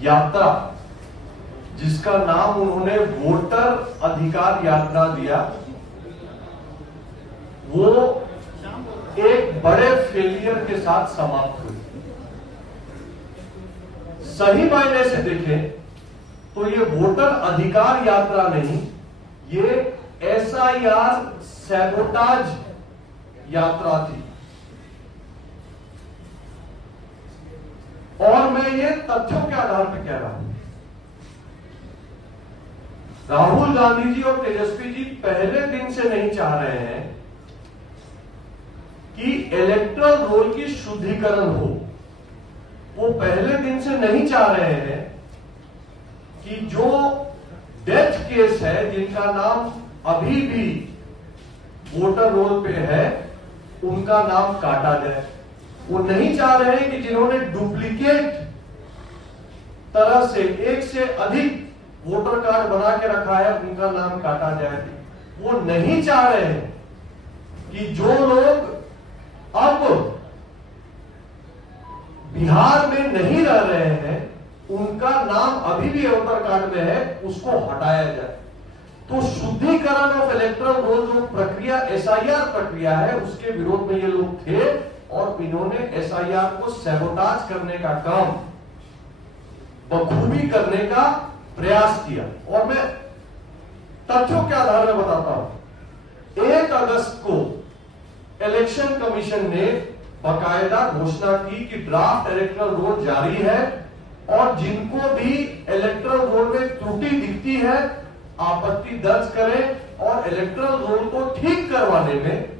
यात्रा, जिसका नाम उन्होंने वोटर अधिकार यात्रा दिया, वो एक बड़े फेलियर के साथ समाप्त हुई। सही मायने से देखें तो ये वोटर अधिकार यात्रा नहीं, ये SIR सैबोटाज यात्रा थी। और मैं ये तथ्यों के आधार पर कह रहा हूं। राहुल गांधी जी और तेजस्वी जी पहले दिन से नहीं चाह रहे हैं कि इलेक्टोरल रोल की शुद्धिकरण हो। वो पहले दिन से नहीं चाह रहे हैं कि जो डेथ केस है, जिनका नाम अभी भी वोटर रोल पे है, उनका नाम काटा जाए। वो नहीं चाह रहे हैं कि जिन्होंने डुप्लीकेट तरह से एक से अधिक वोटर कार्ड बना के रखा है, उनका नाम काटा जाए। वो नहीं चाह रहे हैं कि जो लोग अब बिहार में नहीं रह रहे हैं, उनका नाम अभी भी वोटर कार्ड में है, उसको हटाया जाए। तो शुद्धिकरण ऑफ इलेक्टोरल रोल जो प्रक्रिया SIR प्रक्रिया है, उसके विरोध में ये लोग थे और इन्होंने SIR को सैबोटाज करने का काम बखूबी करने का प्रयास किया। और मैं तथ्यों के आधार में बताता हूं। 1 अगस्त को इलेक्शन कमीशन ने बाकायदा घोषणा की कि ड्राफ्ट इलेक्टोरल रोल जारी है और जिनको भी इलेक्टोरल रोल में त्रुटि दिखती है, आपत्ति दर्ज करें और इलेक्टोरल रोल को ठीक करवाने में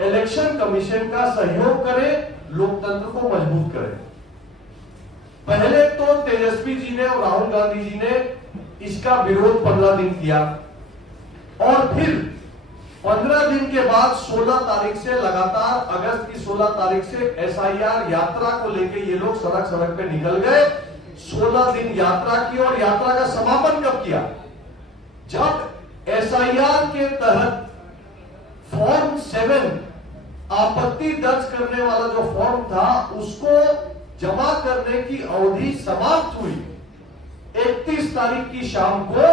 इलेक्शन कमीशन का सहयोग करें, लोकतंत्र को मजबूत करें। पहले तो तेजस्वी जी ने और राहुल गांधी जी ने इसका विरोध 15 दिन किया और फिर 15 दिन के बाद 16 तारीख से लगातार अगस्त की 16 तारीख से SIR यात्रा को लेकर ये लोग सड़क पे निकल गए। 16 दिन यात्रा की और यात्रा का समापन कब किया? जब SIR के तहत फॉर्म 7 आपत्ति दर्ज करने वाला जो फॉर्म था, उसको जमा करने की अवधि समाप्त हुई 31 तारीख की शाम को।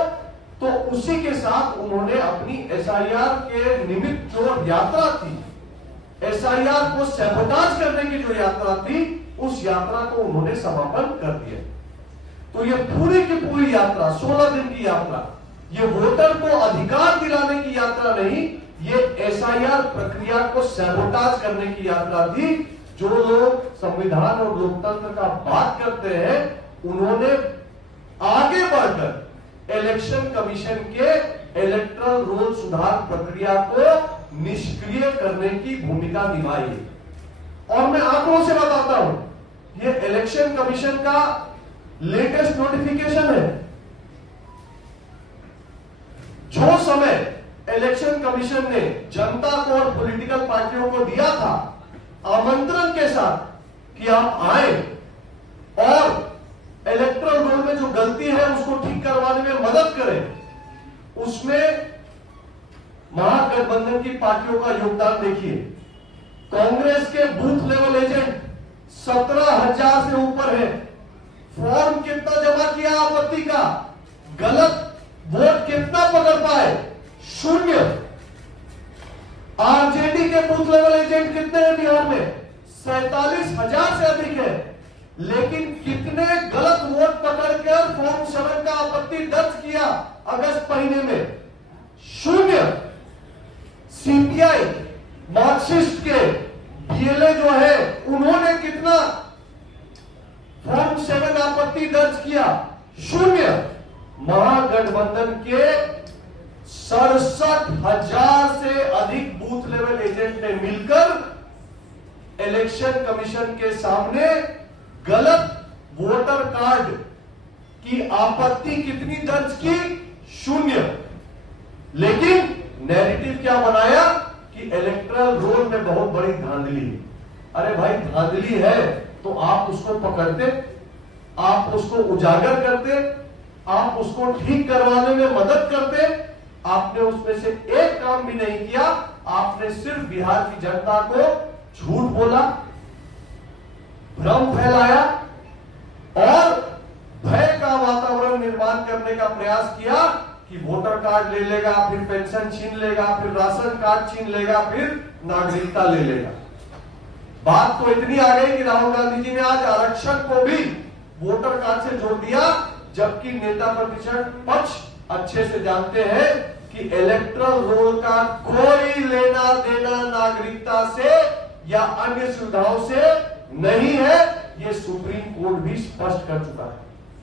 तो उसी के साथ उन्होंने अपनी SIR के निमित्त जो यात्रा थी, SIR को सैबोटाज करने की जो यात्रा थी, उस यात्रा को उन्होंने समापन कर दिया। तो ये पूरी की पूरी यात्रा 16 दिन की यात्रा, ये वोटर को अधिकार दिलाने की यात्रा नहीं, ये SIR प्रक्रिया को सैबोटाज करने की यात्रा थी। जो लोग संविधान और लोकतंत्र का बात करते हैं, उन्होंने आगे बढ़कर इलेक्शन कमीशन के इलेक्टोरल रोल सुधार प्रक्रिया को निष्क्रिय करने की भूमिका निभाई है। और मैं आंकड़ों से बताता हूं, ये इलेक्शन कमीशन का लेटेस्ट नोटिफिकेशन है। जो समय इलेक्शन कमीशन ने जनता को और पॉलिटिकल पार्टियों को दिया था आमंत्रण के साथ कि आप आए और इलेक्टोरल रोल में जो गलती है उसको ठीक करवाने में मदद करें, उसमें महागठबंधन की पार्टियों का योगदान देखिए। कांग्रेस के बूथ लेवल एजेंट 17,000 से ऊपर है। फॉर्म कितना जमा किया आपत्ति का, गलत वोट कितना पकड़ पाए? 0। RJD के बूथ लेवल एजेंट कितने हैं बिहार में? 47,000 से अधिक है। लेकिन कितने गलत वोट पकड़कर फॉर्म 7 का आपत्ति दर्ज किया अगस्त महीने में? 0। CPI मार्क्सिस्ट के DLA जो है, उन्होंने कितना फॉर्म 7 आपत्ति दर्ज किया? 0। महागठबंधन के 67,000 से अधिक बूथ लेवल एजेंट ने मिलकर इलेक्शन कमीशन के सामने गलत वोटर कार्ड की आपत्ति कितनी दर्ज की? 0। लेकिन नैरेटिव क्या बनाया कि इलेक्टोरल रोल में बहुत बड़ी धांधली है। अरे भाई, धांधली है तो आप उसको पकड़ते, आप उसको उजागर करते, आप उसको ठीक करवाने में मदद करते। आपने उसमें से एक काम भी नहीं किया। आपने सिर्फ बिहार की जनता को झूठ बोला, भ्रम फैलाया और करने का प्रयास किया कि वोटर कार्ड ले लेगा, फिर पेंशन छीन लेगा, फिर राशन कार्ड छीन लेगा, फिर नागरिकता ले लेगा। बात तो इतनी आ गई कि राहुल गांधी जी ने आज आरक्षण को भी वोटर कार्ड से जोड़ दिया, जबकि नेता प्रतिपक्ष पक्ष अच्छे से जानते हैं कि इलेक्टोरल रोल का कोई लेना देना नागरिकता से या अन्य सुविधाओं से नहीं है। ये सुप्रीम कोर्ट भी स्पष्ट कर चुका है।